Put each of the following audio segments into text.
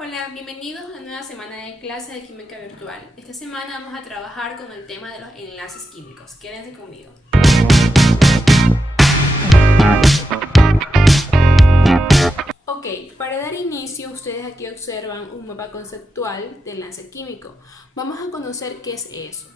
Hola, bienvenidos a una nueva semana de clase de química virtual. Esta semana vamos a trabajar con el tema de los enlaces químicos. Quédense conmigo. Ok, para dar inicio, ustedes aquí observan un mapa conceptual de enlace químico. Vamos a conocer qué es eso.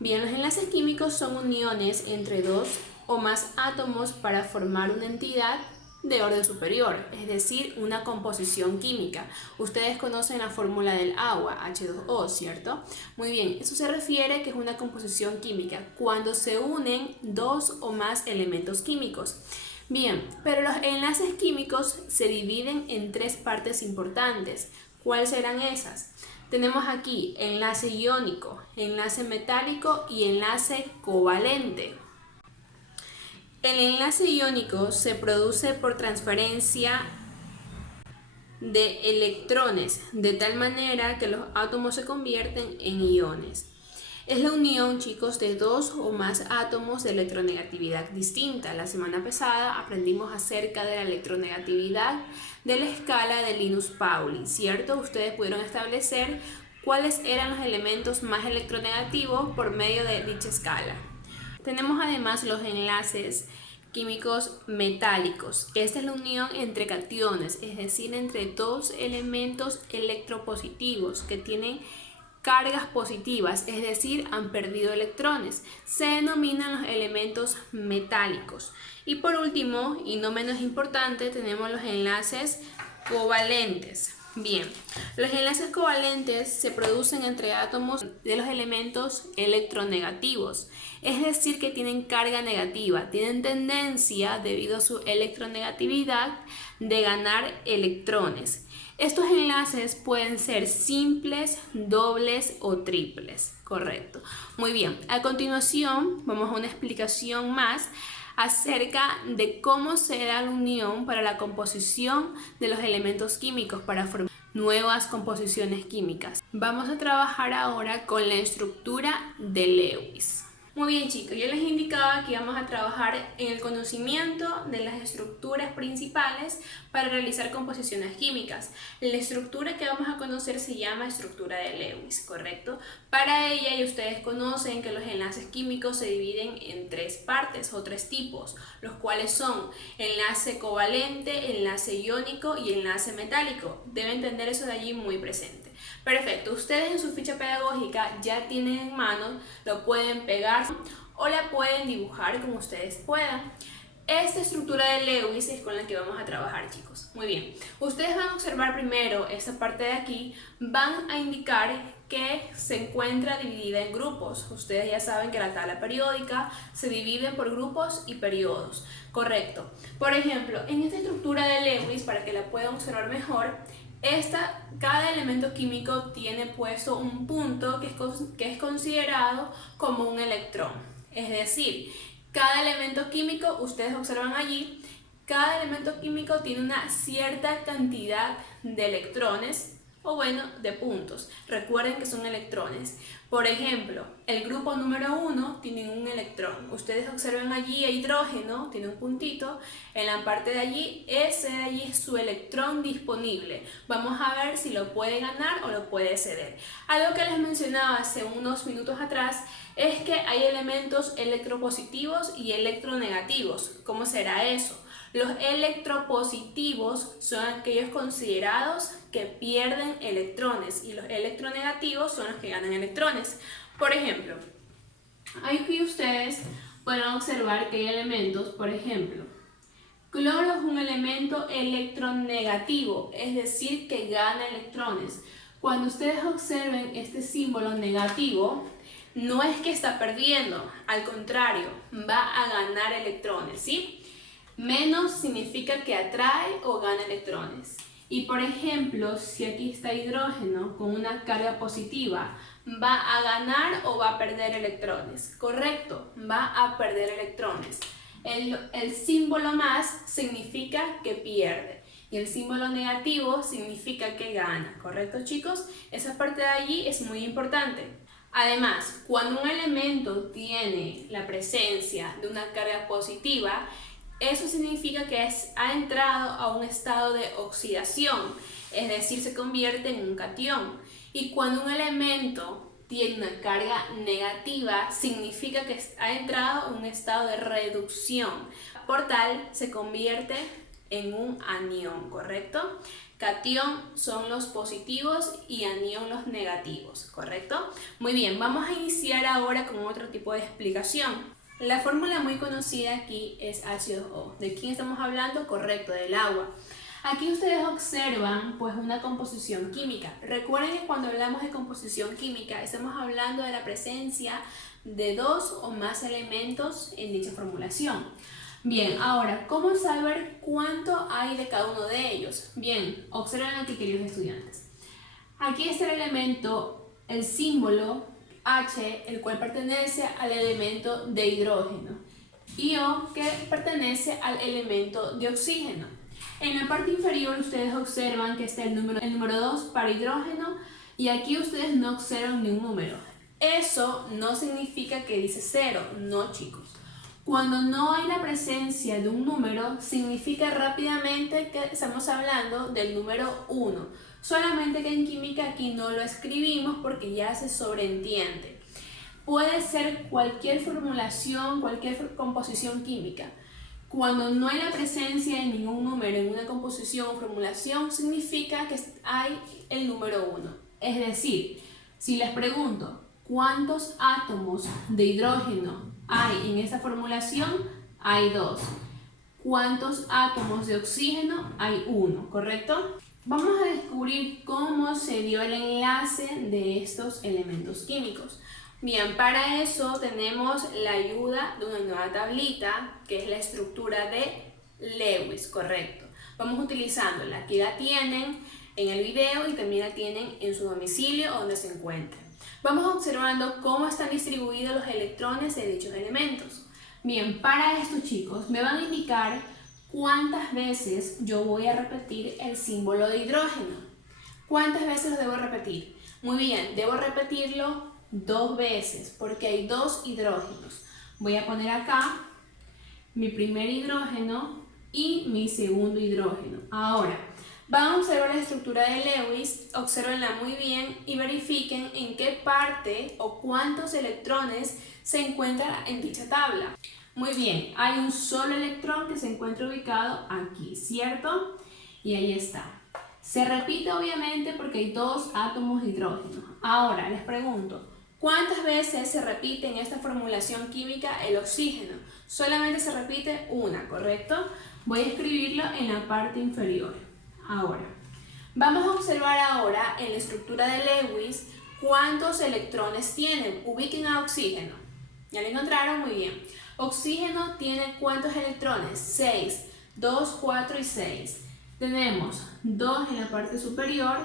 Bien, los enlaces químicos son uniones entre dos o más átomos para formar una entidad de orden superior, es decir, una composición química. Ustedes conocen la fórmula del agua, H2O, ¿cierto? Muy bien, eso se refiere que es una composición química, cuando se unen dos o más elementos químicos. Bien, pero los enlaces químicos se dividen en tres partes importantes. ¿Cuáles serán esas? Tenemos aquí enlace iónico, enlace metálico y enlace covalente. El enlace iónico se produce por transferencia de electrones, de tal manera que los átomos se convierten en iones. Es la unión, chicos, de dos o más átomos de electronegatividad distinta. La semana pasada aprendimos acerca de la electronegatividad de la escala de Linus-Pauling, ¿cierto? Ustedes pudieron establecer cuáles eran los elementos más electronegativos por medio de dicha escala. Tenemos además los enlaces químicos metálicos. Esta es la unión entre cationes, es decir, entre dos elementos electropositivos que tienen cargas positivas, es decir, han perdido electrones. Se denominan los elementos metálicos. Y por último, y no menos importante, tenemos los enlaces covalentes. Bien, los enlaces covalentes se producen entre átomos de los elementos electronegativos, es decir, que tienen carga negativa, tienen tendencia, debido a su electronegatividad, de ganar electrones. Estos enlaces pueden ser simples, dobles o triples, correcto. Muy bien, a continuación vamos a una explicación más acerca de cómo se da la unión para la composición de los elementos químicos para formar nuevas composiciones químicas. Vamos a trabajar ahora con la estructura de Lewis. Muy bien, chicos, yo les indicaba que íbamos a trabajar en el conocimiento de las estructuras principales para realizar composiciones químicas. La estructura que vamos a conocer se llama estructura de Lewis, ¿correcto? Para ella, y ustedes conocen que los enlaces químicos se dividen en tres partes o tres tipos, los cuales son enlace covalente, enlace iónico y enlace metálico. Deben tener eso de allí muy presente. Perfecto, ustedes en su ficha pedagógica ya tienen en mano, lo pueden pegar o la pueden dibujar como ustedes puedan. Esta estructura de Lewis es con la que vamos a trabajar, chicos. Muy bien, ustedes van a observar primero esta parte de aquí, van a indicar que se encuentra dividida en grupos. Ustedes ya saben que la tabla periódica se divide por grupos y periodos, correcto. Por ejemplo, en esta estructura de Lewis, para que la puedan observar mejor, cada elemento químico tiene puesto un punto que es considerado como un electrón. Es decir, cada elemento químico, ustedes observan allí, cada elemento químico tiene una cierta cantidad de electrones, o bueno, de puntos. Recuerden que son electrones. Por ejemplo, el grupo número 1 tiene un electrón. Ustedes observan allí el hidrógeno, tiene un puntito. En la parte de allí, ese de allí es su electrón disponible. Vamos a ver si lo puede ganar o lo puede ceder. Algo que les mencionaba hace unos minutos atrás es que hay elementos electropositivos y electronegativos. ¿Cómo será eso? Los electropositivos son aquellos considerados que pierden electrones y los electronegativos son los que ganan electrones. Por ejemplo, aquí ustedes pueden observar que hay elementos, por ejemplo, cloro es un elemento electronegativo, es decir, que gana electrones. Cuando ustedes observen este símbolo negativo, no es que está perdiendo, al contrario, va a ganar electrones, ¿sí? Menos significa que atrae o gana electrones. Y por ejemplo, si aquí está hidrógeno con una carga positiva, ¿va a ganar o va a perder electrones? Correcto, va a perder electrones. El símbolo más significa que pierde y el símbolo negativo significa que gana. ¿Correcto, chicos? Esa parte de allí es muy importante. Además, cuando un elemento tiene la presencia de una carga positiva, eso significa que ha entrado a un estado de oxidación. es decir, se convierte en un catión. Y cuando un elemento tiene una carga negativa, significa que ha entrado en un estado de reducción. Por tal, se convierte en un anión, ¿correcto? Catión son los positivos y anión los negativos, ¿correcto? Muy bien, vamos a iniciar ahora con otro tipo de explicación. La fórmula muy conocida aquí es H2O. ¿De quién estamos hablando? Correcto, del agua. Aquí ustedes observan pues una composición química. Recuerden que cuando hablamos de composición química estamos hablando de la presencia de dos o más elementos en dicha formulación. Bien, ahora, ¿cómo saber cuánto hay de cada uno de ellos? Bien, observen aquí, queridos estudiantes. Aquí está el elemento, el símbolo H, el cual pertenece al elemento de hidrógeno, y O, que pertenece al elemento de oxígeno. En la parte inferior ustedes observan que está el número 2 para hidrógeno, y aquí ustedes no observan ni un número. Eso no significa que dice 0, no, chicos. Cuando no hay la presencia de un número, significa rápidamente que estamos hablando del número 1. Solamente que en química aquí no lo escribimos porque ya se sobreentiende. Puede ser cualquier formulación, cualquier composición química. Cuando no hay la presencia de ningún número en una composición o formulación, significa que hay el número 1. Es decir, si les pregunto, ¿cuántos átomos de hidrógeno hay en esta formulación? Hay 2. ¿Cuántos átomos de oxígeno? Hay 1, ¿correcto? Vamos a descubrir cómo se dio el enlace de estos elementos químicos. Bien, para eso tenemos la ayuda de una nueva tablita, que es la estructura de Lewis, ¿correcto? Vamos utilizándola. Aquí la tienen en el video y también la tienen en su domicilio o donde se encuentren. Vamos observando cómo están distribuidos los electrones de dichos elementos. Bien, para esto, chicos, me van a indicar cuántas veces yo voy a repetir el símbolo de hidrógeno. ¿Cuántas veces lo debo repetir? Muy bien, debo repetirlo 2 veces porque hay 2 hidrógenos. Voy a poner acá mi primer hidrógeno y mi segundo hidrógeno. Ahora, van a observar la estructura de Lewis, obsérvenla muy bien y verifiquen en qué parte o cuántos electrones se encuentran en dicha tabla. Muy bien, hay un solo electrón que se encuentra ubicado aquí, ¿cierto? Y ahí está. Se repite obviamente porque hay 2 átomos de hidrógeno. Ahora, les pregunto, ¿cuántas veces se repite en esta formulación química el oxígeno? Solamente se repite una, ¿correcto? Voy a escribirlo en la parte inferior. Ahora, vamos a observar ahora en la estructura de Lewis cuántos electrones tienen. Ubiquen a oxígeno. ¿Ya lo encontraron? Muy bien. Oxígeno tiene ¿cuántos electrones? 6. 2, 4 y 6. Tenemos 2 en la parte superior,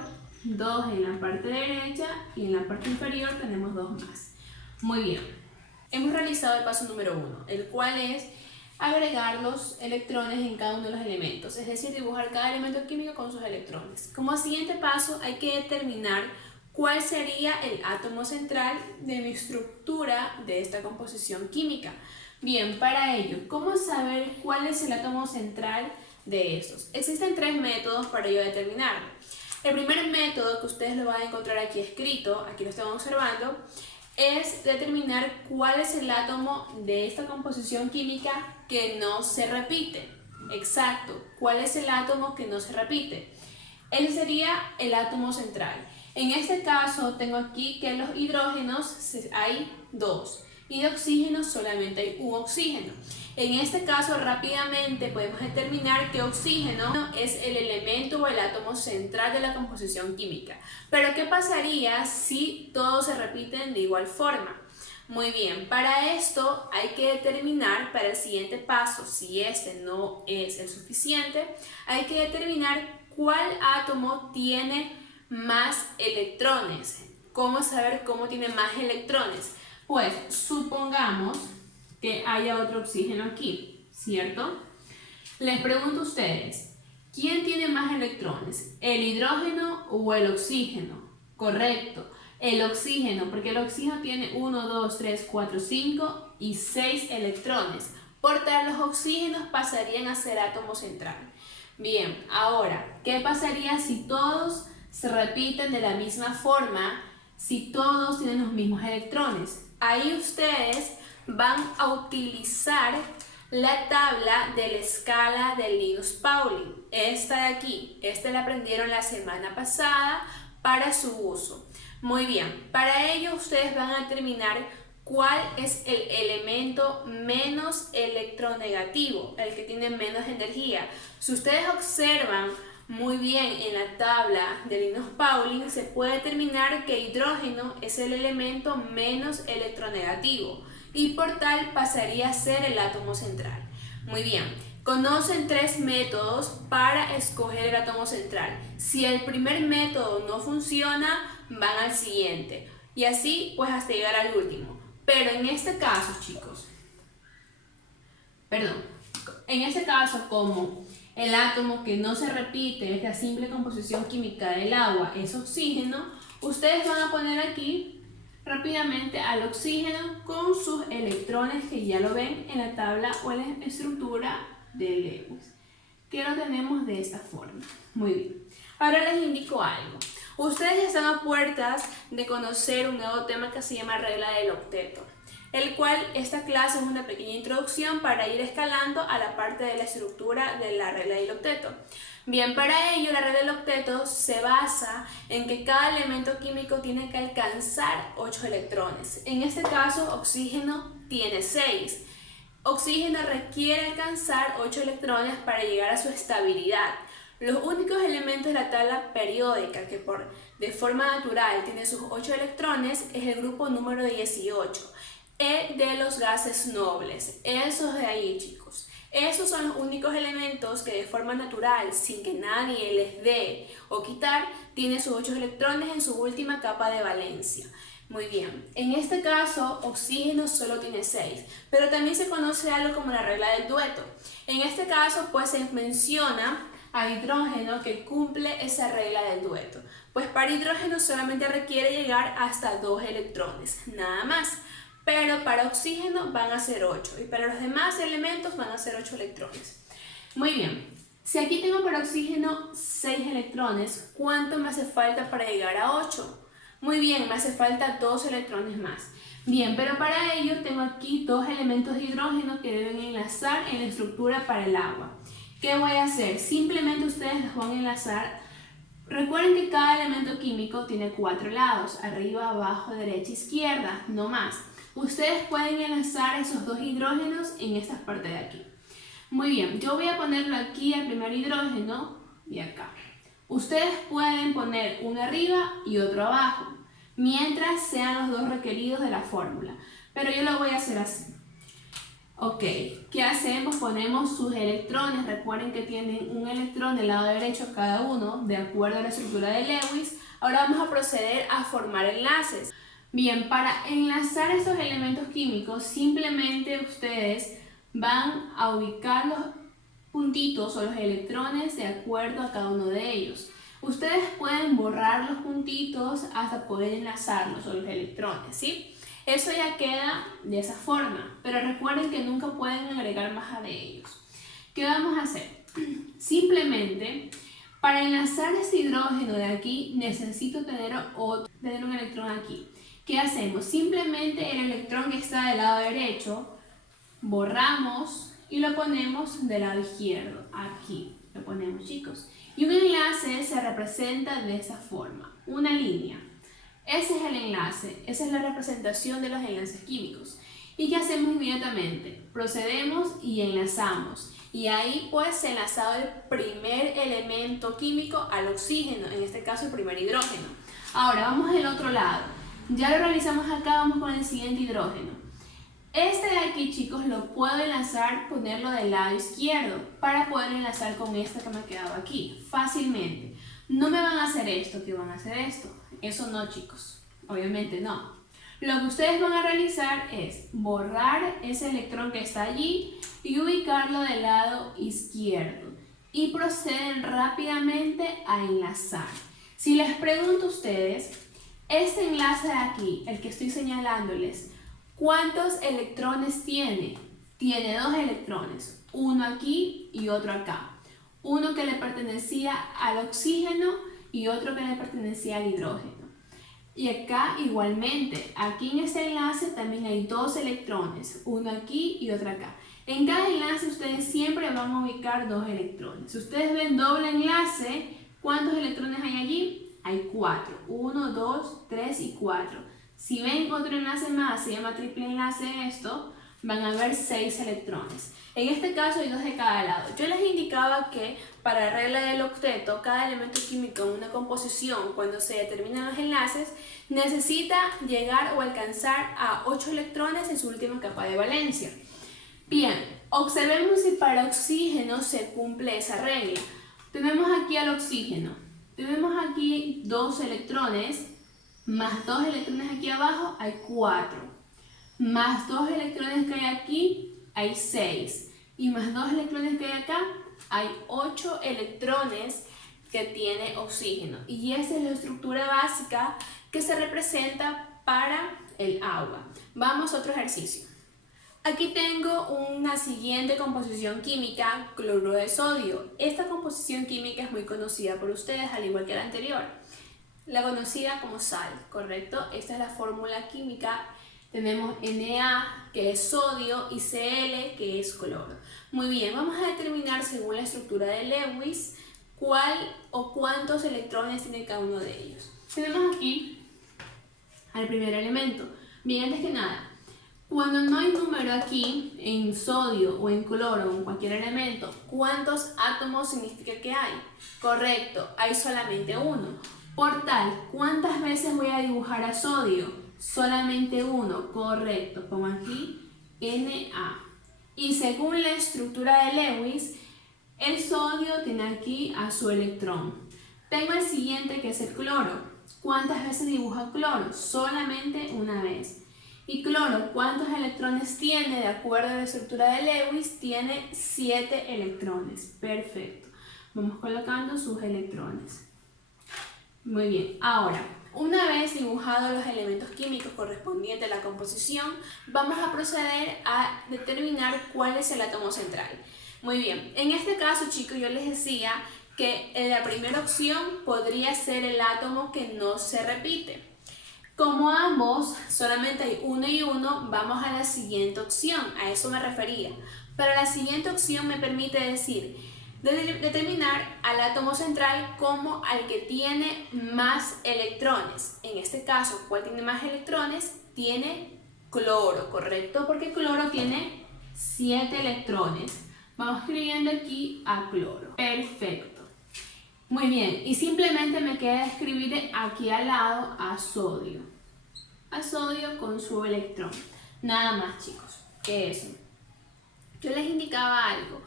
2 en la parte derecha y en la parte inferior tenemos 2 más. Muy bien. Hemos realizado el paso número 1, el cual es agregar los electrones en cada uno de los elementos, es decir, dibujar cada elemento químico con sus electrones. Como siguiente paso hay que determinar cuál sería el átomo central de mi estructura de esta composición química. Bien, para ello, ¿cómo saber cuál es el átomo central de estos? Existen 3 métodos para ello determinarlo. El primer método, que ustedes lo van a encontrar aquí escrito, aquí lo están observando, es determinar cuál es el átomo de esta composición química que no se repite. Exacto, ¿cuál es el átomo que no se repite? Ese sería el átomo central. En este caso tengo aquí que los hidrógenos hay 2 y de oxígeno solamente hay un oxígeno. En este caso rápidamente podemos determinar que oxígeno es el elemento o el átomo central de la composición química. Pero ¿qué pasaría si todos se repiten de igual forma? Muy bien, para esto hay que determinar, para el siguiente paso, si este no es el suficiente, hay que determinar cuál átomo tiene más electrones. ¿Cómo saber cómo tiene más electrones? Pues supongamos que haya otro oxígeno aquí, ¿cierto? Les pregunto a ustedes, ¿quién tiene más electrones? ¿El hidrógeno o el oxígeno? Correcto, el oxígeno, porque el oxígeno tiene 1, 2, 3, 4, 5 y 6 electrones. Por tal, los oxígenos pasarían a ser átomo central. Bien, ahora, ¿qué pasaría si todos se repiten de la misma forma, si todos tienen los mismos electrones? Ahí ustedes van a utilizar la tabla de la escala de Linus-Pauling. Esta de aquí, esta la aprendieron la semana pasada para su uso. Muy bien, para ello ustedes van a determinar cuál es el elemento menos electronegativo, el que tiene menos energía. Si ustedes observan muy bien en la tabla de Linus-Pauling, se puede determinar que hidrógeno es el elemento menos electronegativo y por tal pasaría a ser el átomo central. Muy bien, conocen tres métodos para escoger el átomo central. Si el primer método no funciona, van al siguiente y así pues hasta llegar al último. Pero en este caso, chicos, en este caso, como el átomo que no se repite es la simple composición química del agua, es oxígeno, ustedes van a poner aquí rápidamente al oxígeno con sus electrones que ya lo ven en la tabla o en la estructura de Lewis, que lo tenemos de esta forma. Muy bien. Ahora les indico algo. Ustedes están a puertas de conocer un nuevo tema que se llama regla del octeto, el cual esta clase es una pequeña introducción para ir escalando a la parte de la estructura de la regla del octeto. Bien, para ello la regla del octeto se basa en que cada elemento químico tiene que alcanzar 8 electrones. En este caso, oxígeno tiene 6. Oxígeno requiere alcanzar 8 electrones para llegar a su estabilidad. Los únicos elementos de la tabla periódica que de forma natural tiene sus 8 electrones es el grupo número 18, el de los gases nobles. Esos de ahí, chicos. Esos son los únicos elementos que de forma natural, sin que nadie les dé o quitar, tienen sus 8 electrones en su última capa de valencia. Muy bien, en este caso oxígeno solo tiene 6, pero también se conoce algo como la regla del dueto. En este caso pues se menciona a hidrógeno que cumple esa regla del dueto, pues para hidrógeno solamente requiere llegar hasta 2 electrones, nada más, pero para oxígeno van a ser 8 y para los demás elementos van a ser 8 electrones. Muy bien, si aquí tengo para oxígeno 6 electrones, ¿cuánto me hace falta para llegar a 8? Muy bien, me hace falta 2 electrones más. Bien, pero para ello tengo aquí 2 elementos de hidrógeno que deben enlazar en la estructura para el agua. ¿Qué voy a hacer? Simplemente ustedes los van a enlazar. Recuerden que cada elemento químico tiene 4 lados, arriba, abajo, derecha, izquierda, no más. Ustedes pueden enlazar esos 2 hidrógenos en esta parte de aquí. Muy bien, yo voy a ponerlo aquí al primer hidrógeno y acá. Ustedes pueden poner uno arriba y otro abajo, mientras sean los 2 requeridos de la fórmula. Pero yo lo voy a hacer así. Ok, ¿qué hacemos? Ponemos sus electrones. Recuerden que tienen un electrón del lado derecho cada uno, de acuerdo a la estructura de Lewis. Ahora vamos a proceder a formar enlaces. Bien, para enlazar estos elementos químicos, simplemente ustedes van a ubicar los puntitos o los electrones de acuerdo a cada uno de ellos. Ustedes pueden borrar los puntitos hasta poder enlazarlos o los electrones, ¿sí? Eso ya queda de esa forma, pero recuerden que nunca pueden agregar más de ellos. ¿Qué vamos a hacer? Simplemente, para enlazar este hidrógeno de aquí, necesito tener un electrón aquí. ¿Qué hacemos? Simplemente el electrón que está del lado derecho, borramos y lo ponemos del lado izquierdo, aquí. Lo ponemos, chicos. Y un enlace se representa de esta forma, una línea. Ese es el enlace, esa es la representación de los enlaces químicos. ¿Y qué hacemos inmediatamente? Procedemos y enlazamos. Y ahí pues se ha enlazado el primer elemento químico al oxígeno, en este caso el primer hidrógeno. Ahora vamos al otro lado. Ya lo realizamos acá, vamos con el siguiente hidrógeno. Este de aquí, chicos, lo puedo enlazar, ponerlo del lado izquierdo para poder enlazar con este que me ha quedado aquí, fácilmente. No me van a hacer esto, que van a hacer esto. Eso no, chicos, obviamente no. Lo que ustedes van a realizar es borrar ese electrón que está allí y ubicarlo del lado izquierdo. Y proceden rápidamente a enlazar. Si les pregunto a ustedes, este enlace de aquí, el que estoy señalándoles, ¿cuántos electrones tiene? Tiene 2 electrones, uno aquí y otro acá. uno que le pertenecía al oxígeno y otro que le pertenecía al hidrógeno. Y acá igualmente, aquí en este enlace también hay dos electrones, uno aquí y otro acá. En cada enlace ustedes siempre van a ubicar dos electrones. Si ustedes ven doble enlace, ¿cuántos electrones hay allí? Hay 4. 1, 2, 3 y 4. Si ven otro enlace más, se llama triple enlace esto, van a haber 6 electrones. En este caso hay 2 de cada lado. Yo les indicaba que para la regla del octeto, cada elemento químico en una composición, cuando se determinan los enlaces, necesita llegar o alcanzar a 8 electrones en su última capa de valencia. Bien, observemos si para oxígeno se cumple esa regla. Tenemos aquí al oxígeno. Tenemos aquí 2 electrones, más 2 electrones aquí abajo, hay 4. Más 2 electrones que hay aquí, hay 6. Y más 2 electrones que hay acá, hay 8 electrones que tiene oxígeno. Y esa es la estructura básica que se representa para el agua. Vamos a otro ejercicio. Aquí tengo una siguiente composición química, cloruro de sodio. Esta composición química es muy conocida por ustedes, al igual que la anterior. La conocida como sal, ¿correcto? Esta es la fórmula química. Tenemos Na, que es sodio, y Cl, que es cloro. Muy bien, vamos a determinar según la estructura de Lewis cuál o cuántos electrones tiene cada uno de ellos. Tenemos aquí al primer elemento. Bien, antes que nada, cuando no hay número aquí, en sodio o en cloro o en cualquier elemento, ¿cuántos átomos significa que hay? Correcto, hay solamente uno. Por tal, ¿cuántas veces voy a dibujar a sodio? Solamente uno, correcto. Pongo aquí Na. Y según la estructura de Lewis, el sodio tiene aquí a su electrón. Tengo el siguiente que es el cloro. ¿Cuántas veces dibujo cloro? Solamente una vez. Y cloro, ¿cuántos electrones tiene? De acuerdo a la estructura de Lewis, tiene 7 electrones. Perfecto. Vamos colocando sus electrones. Muy bien. Ahora, una vez dibujados los elementos químicos correspondientes a la composición, vamos a proceder a determinar cuál es el átomo central. Muy bien. En este caso, chicos, yo les decía que la primera opción podría ser el átomo que no se repite. Como ambos solamente hay uno y uno, vamos a la siguiente opción, a eso me refería. Pero la siguiente opción me permite decir, determinar al átomo central como al que tiene más electrones. En este caso, ¿cuál tiene más electrones? Tiene cloro, ¿correcto? Porque cloro tiene 7 electrones. Vamos escribiendo aquí a cloro. Perfecto. Muy bien, y simplemente me queda escribir aquí al lado a sodio. A sodio con su electrón. Nada más, chicos, que eso. Yo les indicaba algo,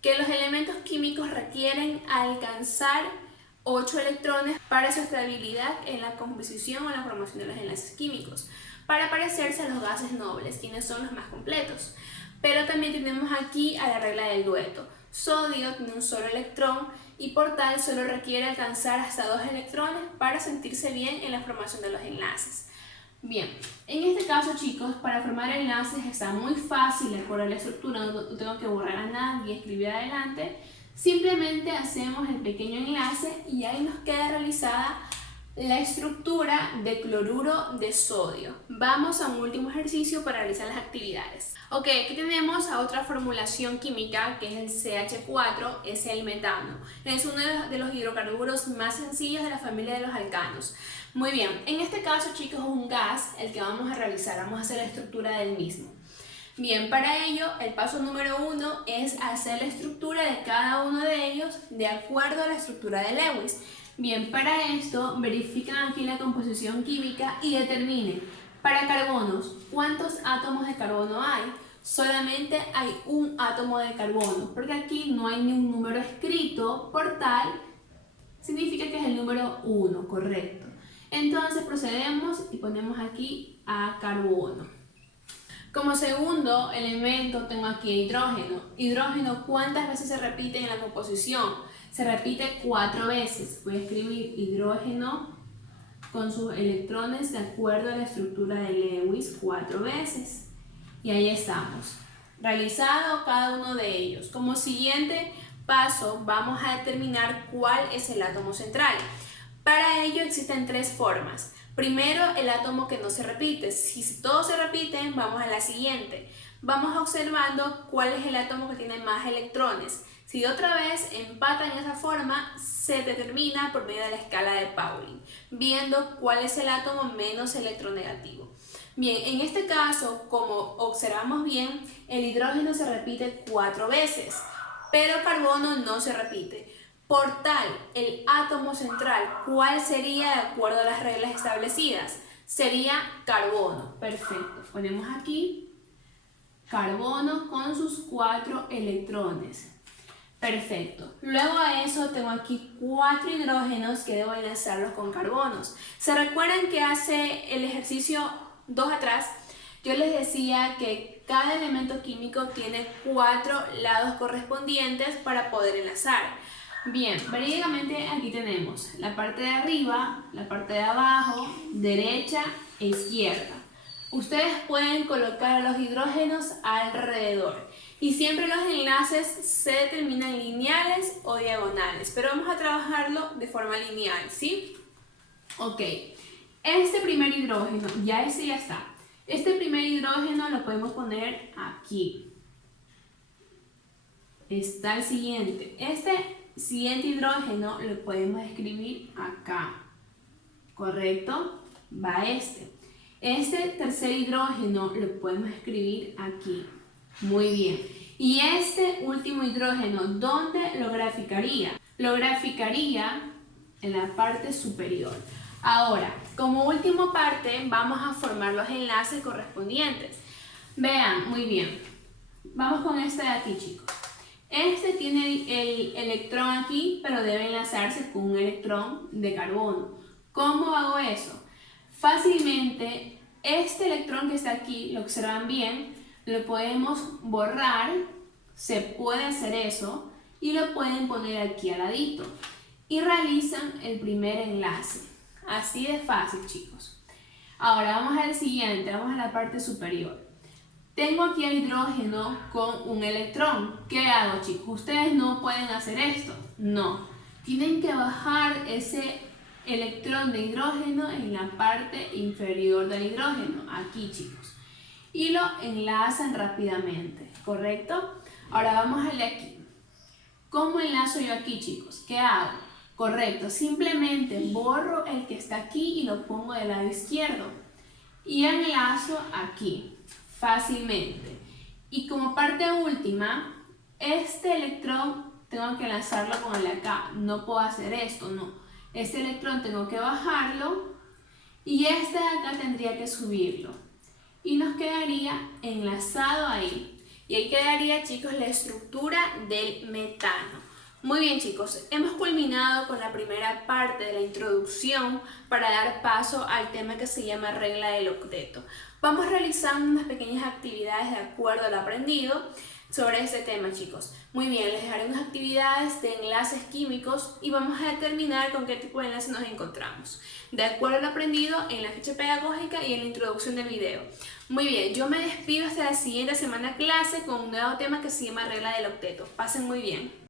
que los elementos químicos requieren alcanzar 8 electrones para su estabilidad en la composición o la formación de los enlaces químicos, para parecerse a los gases nobles, quienes son los más completos. Pero también tenemos aquí a la regla del dueto. Sodio tiene un solo electrón y por tal solo requiere alcanzar hasta 2 electrones para sentirse bien en la formación de los enlaces. Bien, en este caso, chicos, para formar enlaces está muy fácil de acuerdo a la estructura, no tengo que borrar a nadie y escribir adelante. Simplemente hacemos el pequeño enlace y ahí nos queda realizada la estructura de cloruro de sodio. Vamos a un último ejercicio para realizar las actividades. Ok, aquí tenemos a otra formulación química que es el CH4, es el metano. Es uno de los hidrocarburos más sencillos de la familia de los alcanos. Muy bien, en este caso, chicos, es un gas el que vamos a realizar, vamos a hacer la estructura del mismo. Bien, para ello, el paso número 1 es hacer la estructura de cada uno de ellos de acuerdo a la estructura de Lewis. Bien, para esto verifican aquí la composición química y determinen para carbonos cuántos átomos de carbono hay. Solamente hay un átomo de carbono, porque aquí no hay ni un número escrito, por tal significa que es el número 1, correcto. Entonces procedemos y ponemos aquí a carbono. Como segundo elemento tengo aquí hidrógeno. Hidrógeno, ¿cuántas veces se repite en la composición? Se repite 4 veces. Voy a escribir hidrógeno con sus electrones de acuerdo a la estructura de Lewis 4 veces. Y ahí estamos. Realizado cada uno de ellos. Como siguiente paso vamos a determinar cuál es el átomo central. Para ello existen tres formas. Primero, el átomo que no se repite. Si todos se repiten, vamos a la siguiente. Vamos observando cuál es el átomo que tiene más electrones. Si otra vez empatan esa forma, se determina por medio de la escala de Pauling, viendo cuál es el átomo menos electronegativo. Bien, en este caso, como observamos bien, el hidrógeno se repite 4 veces, pero carbono no se repite. Por tal, el átomo central, ¿cuál sería de acuerdo a las reglas establecidas? Sería carbono. Perfecto. Ponemos aquí carbono con sus 4 electrones. Perfecto. Luego a eso tengo aquí 4 hidrógenos que debo enlazarlos con carbonos. ¿Se recuerdan que hace el ejercicio 2 atrás? Yo les decía que cada elemento químico tiene 4 lados correspondientes para poder enlazar. Bien, verídicamente aquí tenemos la parte de arriba, la parte de abajo, derecha e izquierda. Ustedes pueden colocar los hidrógenos alrededor y siempre los enlaces se determinan lineales o diagonales, pero vamos a trabajarlo de forma lineal, ¿sí? Ok, este primer hidrógeno, ya está. Este primer hidrógeno lo podemos poner aquí. Está el siguiente. Este siguiente hidrógeno lo podemos escribir acá, ¿correcto? Va este. Este tercer hidrógeno lo podemos escribir aquí. Muy bien. Y este último hidrógeno, ¿dónde lo graficaría? Lo graficaría en la parte superior. Ahora, como última parte, vamos a formar los enlaces correspondientes. Vean, muy bien. Vamos con este de aquí, chicos. Este tiene el electrón aquí, pero debe enlazarse con un electrón de carbono. ¿Cómo hago eso? Fácilmente, este electrón que está aquí, lo observan bien, lo podemos borrar, se puede hacer eso, y lo pueden poner aquí al ladito. Y realizan el primer enlace. Así de fácil, chicos. Ahora vamos al siguiente, vamos a la parte superior. Tengo aquí el hidrógeno con un electrón. ¿Qué hago, chicos? Ustedes no pueden hacer esto. No. Tienen que bajar ese electrón de hidrógeno en la parte inferior del hidrógeno. Aquí, chicos. Y lo enlazan rápidamente. ¿Correcto? Ahora vamos al de aquí. ¿Cómo enlazo yo aquí, chicos? ¿Qué hago? Correcto. Simplemente borro el que está aquí y lo pongo del lado izquierdo. Y enlazo aquí. Fácilmente. Y como parte última, este electrón tengo que lanzarlo con el de acá. No puedo hacer esto, no. Este electrón tengo que bajarlo y este de acá tendría que subirlo. Y nos quedaría enlazado ahí. Y ahí quedaría, chicos, la estructura del metano. Muy bien, chicos, hemos culminado con la primera parte de la introducción para dar paso al tema que se llama regla del octeto. Vamos realizando unas pequeñas actividades de acuerdo al aprendido sobre este tema, chicos. Muy bien, les dejaré unas actividades de enlaces químicos y vamos a determinar con qué tipo de enlace nos encontramos, de acuerdo al aprendido en la ficha pedagógica y en la introducción del video. Muy bien, yo me despido hasta la siguiente semana clase con un nuevo tema que se llama regla del octeto. Pasen muy bien.